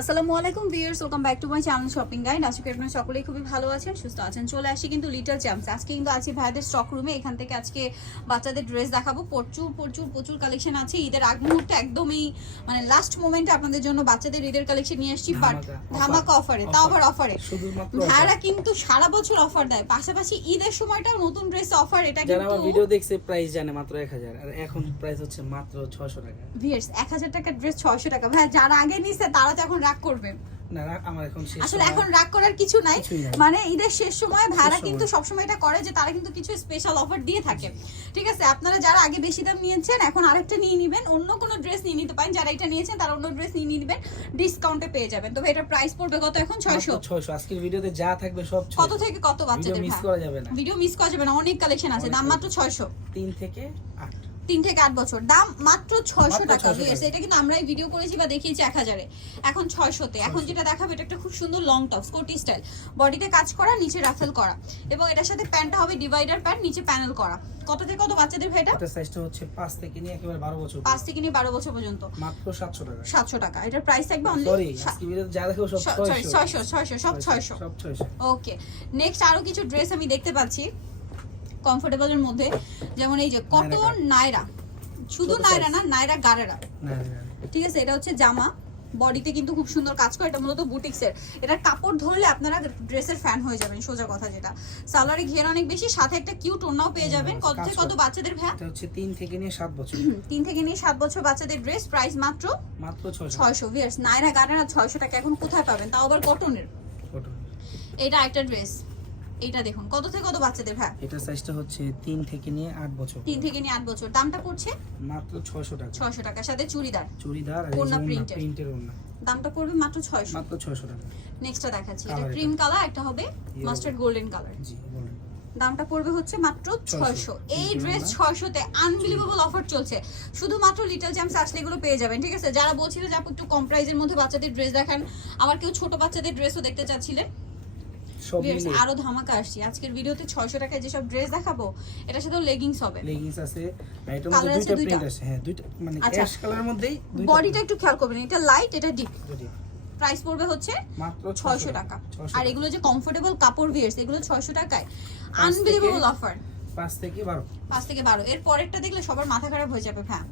আসসালামু আলাইকুম viewers welcome back to my channel shopping guide. আশা করি আপনারা সকলেই খুবই ভালো আছেন সুস্থ আছেন। চলে আসি কিন্তু লিটল চ্যাম্পস। আজকে কিন্তু আছি ভাইদের স্টক রুমে এখান থেকে আজকে বাচ্চাদের ড্রেস দেখাবো। প্রচুর প্রচুর প্রচুর কালেকশন আছে। ঈদের আগ মুহূর্তে একদমই মানে লাস্ট মোমেন্টে আপনাদের জন্য বাচ্চাদের ঈদের কালেকশন নিয়ে আসছি বাট ধামাকা, অফারে তাও আবার অফারে ভাইরা কিন্তু সারা বছর অফার দেয়। পাশাপাশি ঈদের সময়টাও নতুন ড্রেস অফার এটা যারা কিন্তু ভিডিও দেখছে প্রাইস জানে মাত্র এক হাজার। আর এখন প্রাইস হচ্ছে মাত্র ছশো টাকা। ভিয়ার্স এক হাজার টাকার ড্রেস ছয়শো টাকা। ভাই যারা আগে নিছে তারা তো এখন রাগ করবে। না না, আমার এখন শেষ আসলে এখন রাগ করার কিছু নাই। মানে ঈদের শেষ সময় ভাড়া কিন্তু সবসময় এটা করে যে তারা কিন্তু কিছু স্পেশাল অফার দিয়ে থাকে। ঠিক আছে আপনারা যারা আগে বেশি দাম নিয়েছেন এখন আরেকটা নিয়ে নেবেন। অন্য কোনো ড্রেস নিয়ে নিতে পারেন যারা এটা নিয়েছেন তারা অন্য ড্রেস নিয়ে নেবেন। ডিসকাউন্টে পেয়ে যাবেন। তবে এটার প্রাইস পড়বে কত এখন? ছয়শো। মাত্র 600 আজকের ভিডিওতে যা থাকবে সব কত থেকে কত বাচ্চাদের মিস করা যাবে না। ভিডিও মিস করা যাবে না অনেক কালেকশন আছে। দাম মাত্র ছয়শো। তিন থেকে তিন থেকে আট বছর। দাম মাত্র ছয়শো টাকা। 600 ভিউয়ার্স এটা কিন্তু আমরাই ভিডিও করেছি বা দেখিয়েছি এক হাজারে। এখন ছয়শোতে। এখন যেটা দেখাবে এটা একটা খুব সুন্দর লং টপ স্কোটি স্টাইল বডিতে কাজ করা নিচে রাফেল করা। এবং এটার সাথে প্যান্টটা হবে ডিভাইডার প্যান্ট নিচে প্যানেল করা। কত থেকে কত বাচ্চাদের ভাইটা এটা? সাইজটা হচ্ছে পাঁচ থেকে নিয়ে একেবারে বারো বছর। পাঁচ থেকে নিয়ে বারো বছর পর্যন্ত। মাত্র সাতশো টাকা। সাতশো টাকা। এটার প্রাইস থাকবে অনলি সরি আজকে ভিডিওতে যা দেখো সব ছয়শো। ছয়শো ছয়শো সব ছয়শো সব ছয়শো। ওকে নেক্সট আরও কিছু ড্রেস আমি দেখতে পাচ্ছি। কমফোর্টেবলের মধ্যে। যেমন এই যে কটন নাইরা শুধু নাইরা না নাইরা গারেরা। ঠিক আছে এটা হচ্ছে জামা। বডিতে কিন্তু খুব সুন্দর কাজ করে এটা মূলত বুটিক্সের এটার কাপড় ধরলে আপনারা ড্রেসের ফ্যান হয়ে যাবেন সোজা কথা যেটা। সালোয়ারে ঘের অনেক বেশি সাথে একটা কিউট ওড়নাও পেয়ে যাবেন। কত থেকে কত বাচ্চাদের ভ্যা এটা হচ্ছে তিন থেকে নিয়ে সাত বছর। তিন থেকে নিয়ে সাত বছর বাচ্চাদের ড্রেস প্রাইস মাত্র মাত্র ছয়শো। ছয়শো। ভিয়ার্স নাইরা গাড়ারা ছয়শো টাকা। এখন কোথায় পাবেন? তাও আবার কটনের কটন। এটা একটা ড্রেস এটা দেখুন কত থেকে কত বাচ্চাদের ভ্যা এটা সাইজটা হচ্ছে তিন থেকে নিয়ে আট বছর। তিন থেকে নিয়ে আট বছর। দামটা পড়ছে? মাত্র ছয়শো টাকা। ছয়শো টাকার সাথে চুড়িদার? চুড়িদার আর printed। প্রিন্টের ওড়না। দামটা পড়বে মাত্র ছয়শো। মাত্র ছয়শো টাকা। নেক্সটটা দেখাচ্ছি। এটা ক্রিম কালার একটা হবে মাস্টার্ড গোল্ডেন কালার জি দামটা পড়বে হচ্ছে মাত্র 600 ছয়শো। এই ড্রেস ছয়শোতে আনবিলিভেবল অফার চলছে। শুধুমাত্র লিটল চ্যাম্পস আসলে এগুলো পেয়ে যাবেন ঠিক আছে? যারা বলছিল যে আপু একটু কম প্রাইজের মধ্যে বাচ্চাদের ড্রেস দেখান আবার কেউ ছোট বাচ্চাদের ড্রেসও দেখতে চাচ্ছিলেন সব আরও ধামাকা আসছি। আজকের ভিডিওতে ছয়শো টাকায় যেসব ড্রেস দেখাবো এটার সাথেও লেগিংস হবে। লেগিংস আছে এটার মধ্যে দুইটা দুইটা? প্রিন্ট আছে। হ্যাঁ দুইটা মানে আচ্ছা। ক্যাশ কালারের মধ্যেই বডিটা একটু খেয়াল করবেন এটা লাইট এটা ডিপ প্রাইস পড়বে হচ্ছে ছয়শো টাকা। আর এগুলো যে কমফোর্টেবল কাপড় ভিয়ার্স এগুলো ছয়শো টাকায়। আনবিলিভেবল অফার পাঁচ থেকে বারো। পাঁচ থেকে বারো। এর পরেরটা দেখলে সবার মাথা খারাপ হয়ে যাবে ভাই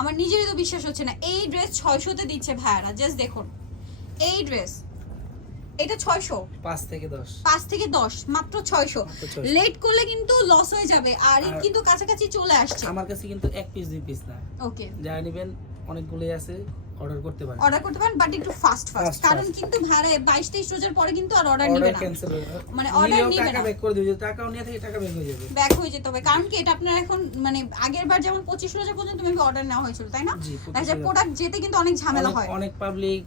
আমার নিজেরই তো বিশ্বাস হচ্ছে না। এই ড্রেস ছয়শোতে দিচ্ছে ভাইয়ারা জাস্ট দেখুন। এই ড্রেস এটা ছয়শো। পাঁচ থেকে দশ। পাঁচ থেকে দশ মাত্র 600 লেট করলে কিন্তু লস হয়ে যাবে। আর কিন্তু কাছাকাছি চলে আসছে। আমার কাছে কিন্তু এক পিস দুই পিস না। ওকে যারা নেবেন অনেকগুলোই আছে অর্ডার করতে পারেন। অর্ডার করতে পারেন বাট একটু ফাস্ট ফাস্ট কারণ কিন্তু ভাড়া বাইশ তেইশ রোজার পরে কিন্তু আর অর্ডার নিবে না। মানে order নিবে টাকা না। ব্যাক করে দিবে। টাকাও নিয়ে থেকে টাকা ব্যাক হয়ে যাবে। ব্যাক হয়ে যেতে হবে। কারণ কি এটা আপনার এখন মানে আগের বার যেমন পঁচিশ রোজা পর্যন্ত মেবি অর্ডার নেওয়া হয়েছিল তাই না? 25 যায় রোজা। প্রোডাক্ট যেতে কিন্তু অনেক ঝামেলা হয়। অনেক পাবলিক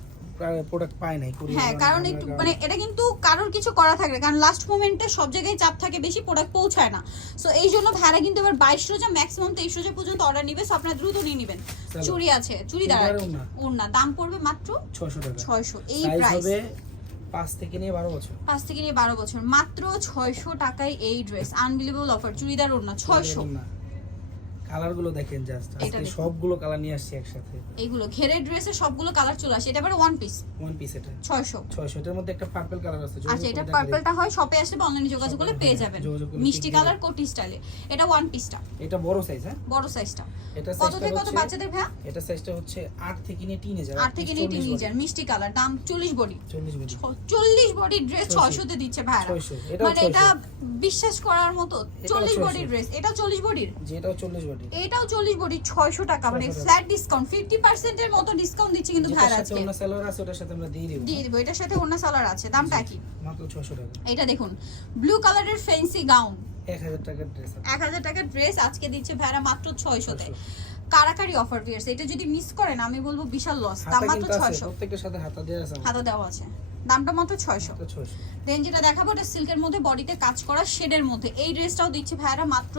প্রোডাক্ট পায় নাই হ্যাঁ কারণ একটু মানে এটা কিন্তু কারোর কিছু করা থাকে কারণ লাস্ট মোমেন্টে সব জায়গায় চাপ থাকে বেশি প্রোডাক্ট পৌঁছায় না। সো এই জন্য ভাড়া কিন্তু এবার বাইশ রোজা ম্যাক্সিমাম তেইশ রোজা পর্যন্ত অর্ডার নিবে সো আপনারা দ্রুত নিয়ে নেবেন। চুড়ি আছে কি। চুড়িদার ওড়না দাম পড়বে মাত্র ছয়শো টাকা। ছয়শো। এই প্রাইস হবে পাঁচ থেকে নিয়ে বারো বছর। পাঁচ থেকে নিয়ে বারো বছর। মাত্র ছয়শো টাকায় এই ড্রেস আনবিলিভেবল অফার চুড়িদার ওড়না ছয়শো। কালারগুলো দেখেন জাস্ট আজকে সবগুলো কালার নিয়ে আসছি একসাথে। এইগুলো ঘেরের ড্রেসের সবগুলো কালার চলে আসে এটা আবার ওয়ান পিস ওয়ান পিস এটা। ছয়শো। ছয়শো এটার মধ্যে একটা পার্পল কালার আছে আচ্ছা এটা পার্পলটা হয় শপে আসলে বা অনলাইনে যোগাযোগ করলে পেয়ে হ্যাঁ, যাবেন। মিষ্টি কালার কোটি স্টাইলে। এটা ওয়ান পিসটা এটা বড় সাইজ হ্যাঁ? বড় সাইজটা এটা কত থেকে কত বাচ্চাদের ভাইয়া? এটা সাইজটা হচ্ছে আট থেকে নিয়ে টিন হাজার আট থেকে নিয়ে টিনেজার মিষ্টি কালার দাম চল্লিশ বডি। চল্লিশ মিনিট চল্লিশ বডি ড্রেস 600 ছয়শোতে দিচ্ছে 600 এটাও মানে এটা বিশ্বাস করার মতো এটাও চল্লিশ 600 বডি ড্রেস এটাও চল্লিশ বডির? যেটাও চল্লিশ বডি। এটাও চল্লিশ বডি ছয়শো টাকা মানে ফ্ল্যাট ডিসকাউন্ট ফিফটি পার্সেন্টের মতো ডিসকাউন্ট দিচ্ছি কিন্তু সাথে আজকে। অন্য সালোয়ার আছে ওটার সাথে আমরা দিয়ে দিব। দিয়ে দিবো এটার সাথে অন্য সালার আছে দামটা কি? মাত্র ছশো টাকা। এটা দেখুন ব্লু কালারের ফেন্সি গাউন এক হাজার টাকার ড্রেস এক হাজার টাকার ড্রেস আজকে দিচ্ছে ভাড়া মাত্র ছয়শোতে। কারাকারি অফার দিয়েছে এটা যদি মিস করেন আমি বলব বিশাল লস দাম মাত্র কিন্তু আছে ছয়শো। প্রত্যেকটার সাথে হাতা দেওয়া আছে হাতা দেওয়া আছে। দামটা মাত্র ছয়শো। দেন যেটা দেখাবো এটা সিল্কের মধ্যে বডিতে কাজ করা শেডের মধ্যে। এই ড্রেসটাও দিচ্ছে ভাইয়ারা মাত্র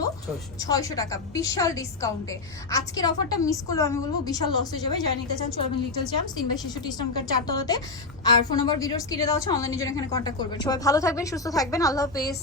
ছয়শো। টাকা। বিশাল ডিসকাউন্টে আজকের অফারটা মিস করলে আমি বলব বিশাল লস হয়ে যাবে। যারা নিতে চান চলবেন লিটল চ্যাম্প তিন বাই শিশু টিস্টাম কার্ড চারতলাতে। আর ফোন নাম্বার ভিডিওস কিনে দেওয়া হচ্ছে অনলাইনে জন্য এখানে কন্ট্যাক্ট করবেন। সবাই ভালো থাকবেন সুস্থ থাকবেন। আল্লাহ হাফেজ।